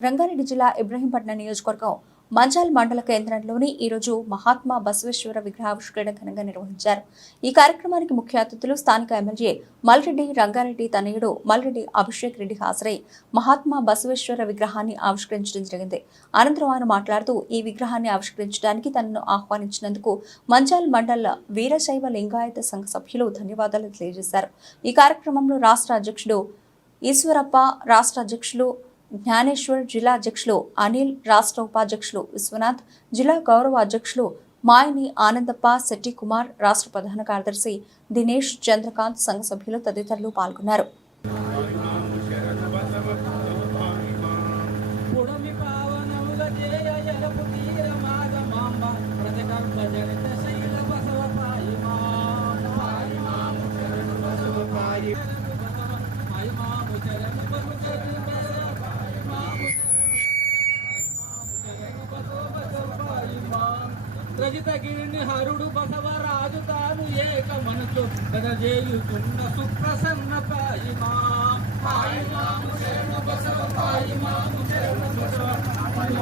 రంగారెడ్డి జిల్లా ఇబ్రహీంపట్నం నియోజకవర్గం మంచాల్ మండల కేంద్రంలోని ఈరోజు మహాత్మా బసవేశ్వర విగ్రహావిష్కరణ ఘనంగా నిర్వహించారు. ఈ కార్యక్రమానికి ముఖ్య అతిథులు స్థానిక ఎమ్మెల్యే మల్రెడ్డి రంగారెడ్డి తనయుడు మల్రెడ్డి అభిషేక్ రెడ్డి హాజరై మహాత్మా బసవేశ్వర విగ్రహాన్ని ఆవిష్కరించడం జరిగింది. అనంతరం ఆయన మాట్లాడుతూ ఈ విగ్రహాన్ని ఆవిష్కరించడానికి తనను ఆహ్వానించినందుకు మంచాల్ మండల వీరశైవ లింగాయత సంఘ సభ్యులు ధన్యవాదాలు తెలియజేశారు. ఈ కార్యక్రమంలో రాష్ట్ర అధ్యక్షుడు ఈశ్వరప్ప రాష్ట్ర అధ్యక్షులు జ్ఞానేశ్వర్ జిల్లా అధ్యక్షులు అనిల్ రాష్ట్ర ఉపాధ్యక్షులు విశ్వనాథ్ జిల్లా గౌరవ అధ్యక్షులు మాయని ఆనందప్ప శెట్టి కుమార్ రాష్ట్ర ప్రధాన కార్యదర్శి దినేష్ చంద్రకాంత్ సంఘ సభ్యులు తదితరులు పాల్గొన్నారు పుడమి పావనముల జయ జలపు తీర మాగ మాంబ ప్రజగర్భ జనిత శైల బసవ పాయి మాము పాయి మాము శరణు బసవ పాయి పాయి మాము శరణు బసవ శరణు బసవ పాయి మాము శరణు బసవ బసవ పాయి మాం రజిత గిరిని హరుడు బసవ రాజు తాను ఏక మనసు చేయుతున్న సుప్రసన్న పాయి మాం పాయి బసవ పాయి మాము బసవ పాయి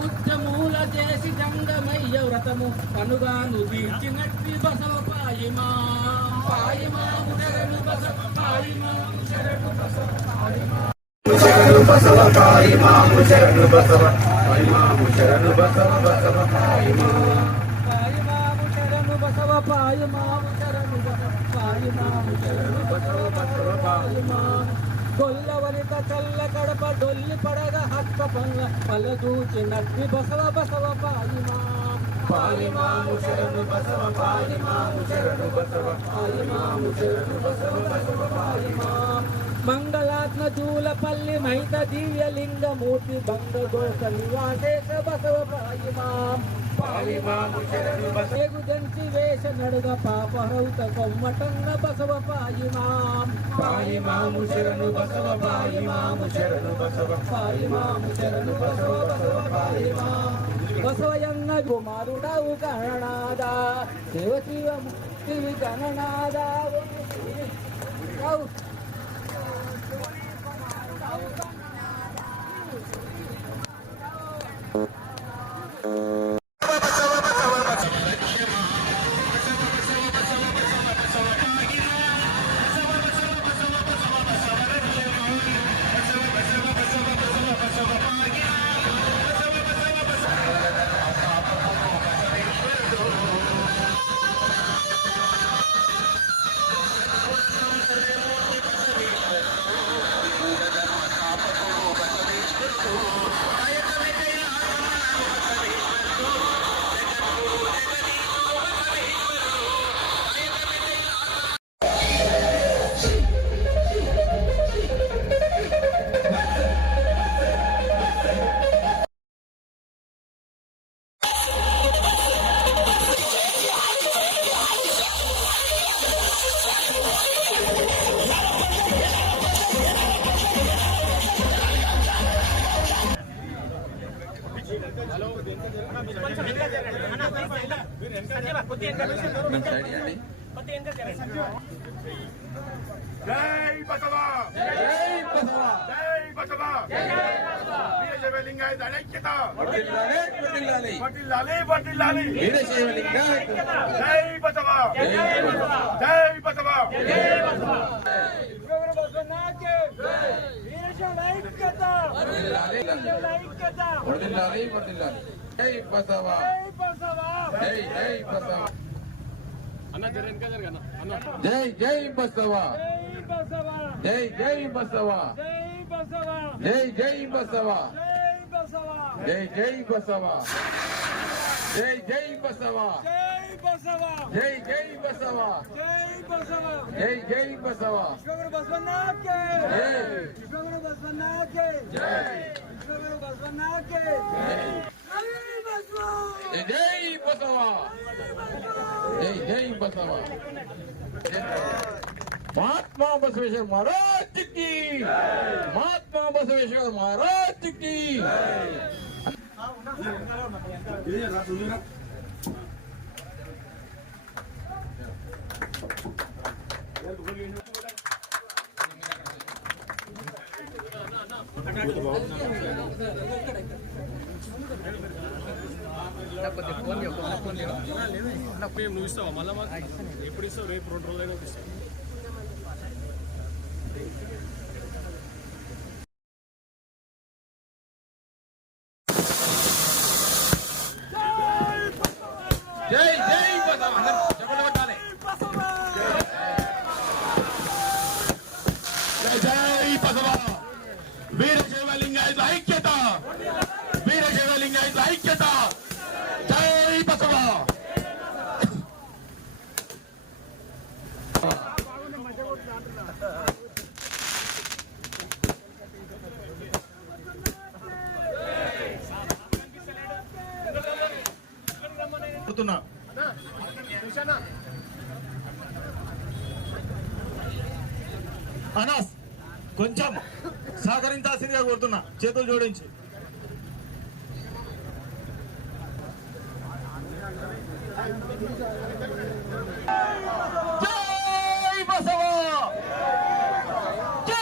ముత్యమూల చేసి జంగమయ్య వ్రతము కనుగాను తీర్చినట్టి బసవ పాయిమా. పాయిమాము శరణు బసవ పాయిమాము శరణు బసవ పాయిమా. బసవ కాయి మాము శరణు బసవ కాయి మాము శరణు బసవ బసవ కాయి మాము. కాయి మాము శరణు బసవ కాయి మాము శరణు బసవ కాయి మాము కడప డొల్లి పడగ హక్క పంగ పలదూచి నగ్ని బసవ బసవ పాయి పాయి మాము శరణు బసవ పాయి మాము శరణు బసవ పాయి మాము శరణు బసవ బసవ పాయి మాము. మంగళ మైత దివ్య లింగమూర్తి బంగ దోష నివాసేశ బసవ పాయిమాం దంచి వేష నడుగ పాపహౌత కొమ్మటంగ బసవ పాయిమాం పాయిమాము శరణు బసవ పాయిమాము శరణు బసవ పాయిమాము శరణు బసవ బసవ పాయిమాం బసవయన్న కుమారుడవు గణనాద. శివ శివ ముక్తి గణనాద జై బసవా జై బసవా జై బసవా వీరశైవ లింగాయత ఐక్యత వర్ధిల్లాలి వర్ధిల్లాలి జై బసవా జై బసవా వర్ధిల్లాలి వర్ధిల్లాలి జై బసవా జై జై బసవా జై జై బసవా జై జై బసవా జై జై బసవా జై జై బసవా బసవా. జై జై బసవా. జై బసవా. జై జై బసవా. విశ్వగురు బసవన్నాథ్ కే జై. విశ్వగురు బసవన్నాథ్ కే జై. విశ్వగురు బసవన్నాథ్ కే జై జై బసవా. జై జై బసవా. మహాత్మా బసవేశ్వర మహారాజ్కి మహాత్మా బసవేశ్వర మహారాజ్కి నువ్వు ఇస్తావా మళ్ళీ ఎప్పుడు ఇస్తావు రేపు రెండు రోజులైనా ఇస్తావు ఐక్యత. వీర శివలింగ ఐక్యత. జై బసవ. అనాస్ కొంచెం. సహకరించాల్సిందిగా కోరుతున్నా చేతులు జోడించి Thank you బసవ జై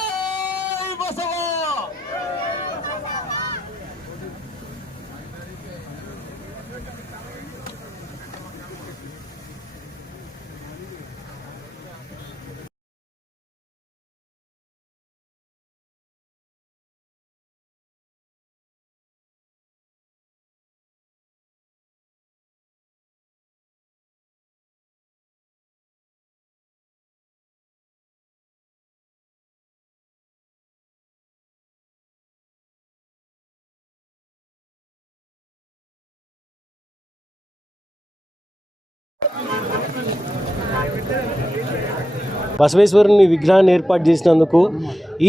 బసవ బసవేశ్వరుని విగ్రహాన్ని ఏర్పాటు చేసినందుకు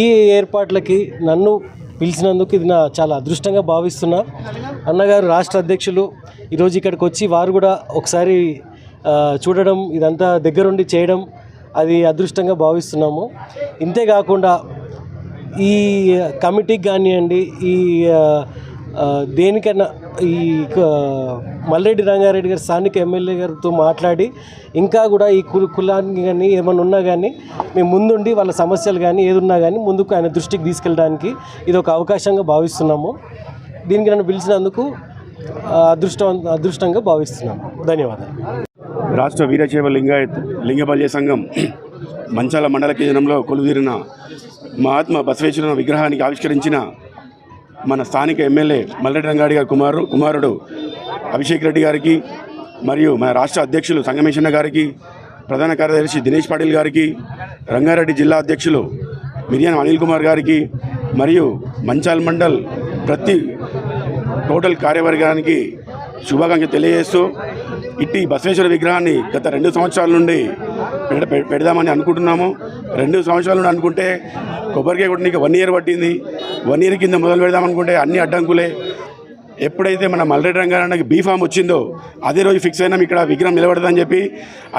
ఈ ఏర్పాట్లకి నన్ను పిలిచినందుకు ఇది నా చాలా అదృష్టంగా భావిస్తున్నా. అన్నగారు రాష్ట్ర అధ్యక్షులు ఈరోజు ఇక్కడికి వచ్చి వారు కూడా ఒకసారి చూడడం ఇదంతా దగ్గరుండి చేయడం అది అదృష్టంగా భావిస్తున్నాము. ఇంతేకాకుండా ఈ కమిటీకి కానివ్వండి ఈ దేనికైనా ఈ మల్లెడ్డి మల్రెడ్డి రంగారెడ్డి గారు స్థానిక ఎమ్మెల్యే గారితో మాట్లాడి ఇంకా కూడా ఈ కుల కులానికి కానీ ఏమైనా ఉన్నా కానీ మేము ముందుండి వాళ్ళ సమస్యలు కానీ ఏది ఉన్నా కానీ ముందుకు ఆయన దృష్టికి తీసుకెళ్ళడానికి ఇది ఒక అవకాశంగా భావిస్తున్నాము. దీనికి నన్ను పిలిచినందుకు అదృష్టం అదృష్టంగా భావిస్తున్నాము ధన్యవాదాలు. రాష్ట్ర వీరశైవ లింగాయత్ లింగబల్య సంఘం మంచాల మండల కేంద్రంలో కొలుదీరిన మహాత్మా బసవేశ్వర విగ్రహానికి ఆవిష్కరించిన మన స్థానిక ఎమ్మెల్యే మల్లెడ్డి రంగాడి గారి కుమారు కుమారుడు అభిషేక్ రెడ్డి గారికి మరియు మన రాష్ట్ర అధ్యక్షులు సంగమేశ్వర గారికి ప్రధాన కార్యదర్శి దినేష్ పాటిల్ గారికి రంగారెడ్డి జిల్లా అధ్యక్షులు మిరియాన్ అనిల్ కుమార్ గారికి మరియు మంచాల్ మండల్ ప్రతి టోటల్ కార్యవర్గానికి శుభాకాంక్షలు తెలియజేస్తూ ఇట్టి బసవేశ్వర విగ్రహాన్ని గత రెండు సంవత్సరాల నుండి పెడ పెడదామని అనుకుంటున్నాము. రెండు సంవత్సరాలు అనుకుంటే కొబ్బరికాయ కొట్టడానికి వన్ ఇయర్ పట్టింది. వన్ ఇయర్ కింద మొదలు పెడదాం అనుకుంటే అన్ని అడ్డంకులే. ఎప్పుడైతే మన మల్లరెడ్డి రంగారానికి బీఫామ్ వచ్చిందో అదే రోజు ఫిక్స్ అయినాం ఇక్కడ విగ్రహం నిలబడదని చెప్పి.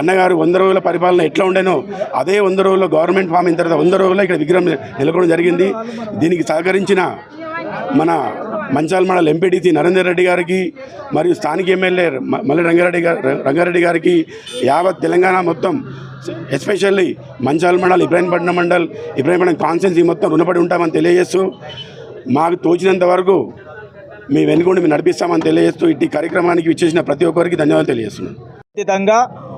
అన్నగారు వంద రోజుల పరిపాలన ఎట్లా ఉండేనో అదే వంద రోజుల్లో గవర్నమెంట్ ఫామ్ అయిన తర్వాత వంద రోజుల్లో ఇక్కడ విగ్రహం నెలకొనడం జరిగింది. దీనికి సహకరించిన మన మంచాల మండల ఎంపీడీసీ నరేందర్ రెడ్డి గారికి మరియు స్థానిక ఎమ్మెల్యే మల్లె మల్లి రంగారెడ్డి గారు రంగారెడ్డి గారికి యావత్ తెలంగాణ మొత్తం ఎస్పెషల్లీ మంచాల మండల్ ఇబ్రాహీంపట్నం మండల్ ఇబ్రాహీంపట్నం కాన్స్టెన్సీ మొత్తం రుణపడి ఉంటామని తెలియజేస్తూ మాకు తోచినంత వరకు మీ వెనుకుండి మేము నడిపిస్తామని తెలియజేస్తూ ఇట్టి కార్యక్రమానికి విచ్చేసిన ప్రతి ఒక్కరికి ధన్యవాదాలు తెలియజేస్తున్నాను. ఖచ్చితంగా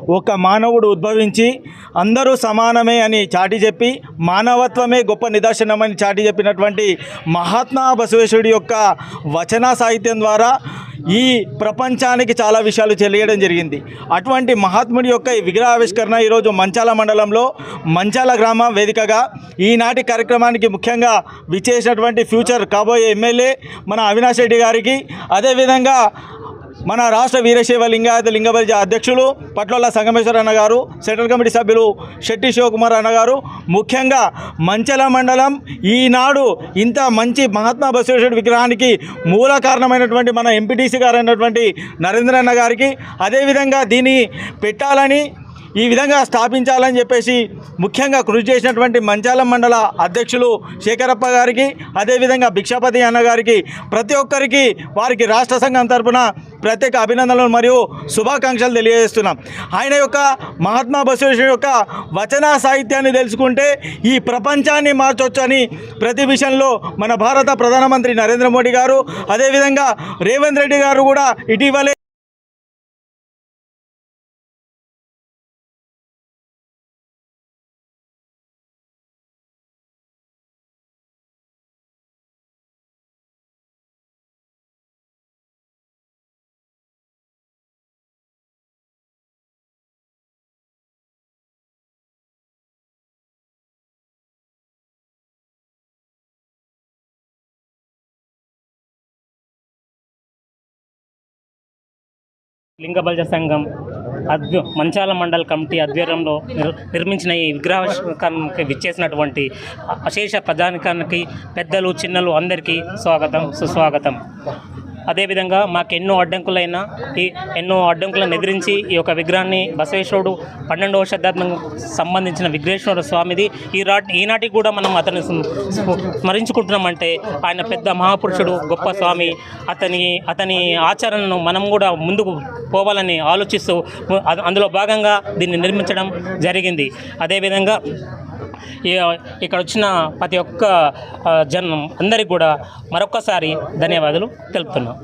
ఒక మానవుడు ఉద్భవించి అందరూ సమానమే అని చాటి చెప్పి మానవత్వమే గొప్ప నిదర్శనమని చాటి చెప్పినటువంటి మహాత్మా బసవేశ్వరుడి యొక్క వచన సాహిత్యం ద్వారా ఈ ప్రపంచానికి చాలా విషయాలు తెలియడం జరిగింది. అటువంటి మహాత్ముడి యొక్క ఈ విగ్రహావిష్కరణ ఈరోజు మంచాల మండలంలో మంచాల గ్రామ వేదికగా ఈనాటి కార్యక్రమానికి ముఖ్యంగా విచ్చేసినటువంటి ఫ్యూచర్ కాబోయే ఎమ్మెల్యే మన అవినాష్ రెడ్డి గారికి అదేవిధంగా మన రాష్ట్ర వీరశైవ లింగాయత లింగబలిజ అధ్యక్షులు పట్లోల సంగమేశ్వర అన్న గారు సెంట్రల్ కమిటీ సభ్యులు శెట్టి శివకుమార్ అన్న గారు ముఖ్యంగా మంచల మండలం ఈనాడు ఇంత మంచి మహాత్మా బసవేశ్వరుడు విగ్రహానికి మూల కారణమైనటువంటి మన ఎంపీటీసీ గారు అయినటువంటి నరేంద్ర అన్న గారికి అదేవిధంగా దీన్ని పెట్టాలని ఈ విధంగా స్థాపించాలని చెప్పేసి ముఖ్యంగా కృషి చేసినటువంటి మంచాలం మండల అధ్యక్షులు శేఖరప్ప గారికి అదేవిధంగా భిక్షాపతి అన్న గారికి ప్రతి ఒక్కరికి వారికి రాష్ట్ర సంఘం తరఫున ప్రత్యేక అభినందనలు మరియు శుభాకాంక్షలు తెలియజేస్తున్నాం. ఆయన యొక్క మహాత్మా బసవేశ్వర యొక్క వచన సాహిత్యాన్ని తెలుసుకుంటే ఈ ప్రపంచాన్ని మార్చొచ్చని ప్రతి విషయంలో మన భారత ప్రధానమంత్రి నరేంద్ర మోడీ గారు అదేవిధంగా రేవంత్ రెడ్డి గారు కూడా ఇటీవలే లింగబల్జ సంఘం అద్భు మంచాల మండల్ కమిటీ ఆధ్వర్యంలో నిర్మించిన ఈ విగ్రహానికి విచ్చేసినటువంటి అశేష ప్రజానికానికి పెద్దలు చిన్నలు అందరికీ స్వాగతం సుస్వాగతం. అదేవిధంగా మాకు ఎన్నో అడ్డంకులైన ఈ ఎన్నో అడ్డంకులను ఎదిరించి ఈ యొక్క విగ్రహాన్ని బసవేశ్వరుడు పన్నెండవ శతాబ్దం సంబంధించిన విఘ్నేశ్వర స్వామిది. ఈ రా ఈనాటికి కూడా మనం అతని స్మరించుకుంటున్నామంటే ఆయన పెద్ద మహాపురుషుడు గొప్ప స్వామి. అతని అతని ఆచరణను మనం కూడా ముందుకు పోవాలని ఆలోచిస్తూ అందులో భాగంగా దీన్ని నిర్మించడం జరిగింది. అదేవిధంగా ఇక్కడ వచ్చిన ప్రతి ఒక్క జనం అందరికి కూడా మరొక్కసారి ధన్యవాదాలు తెలుపుతున్నాం.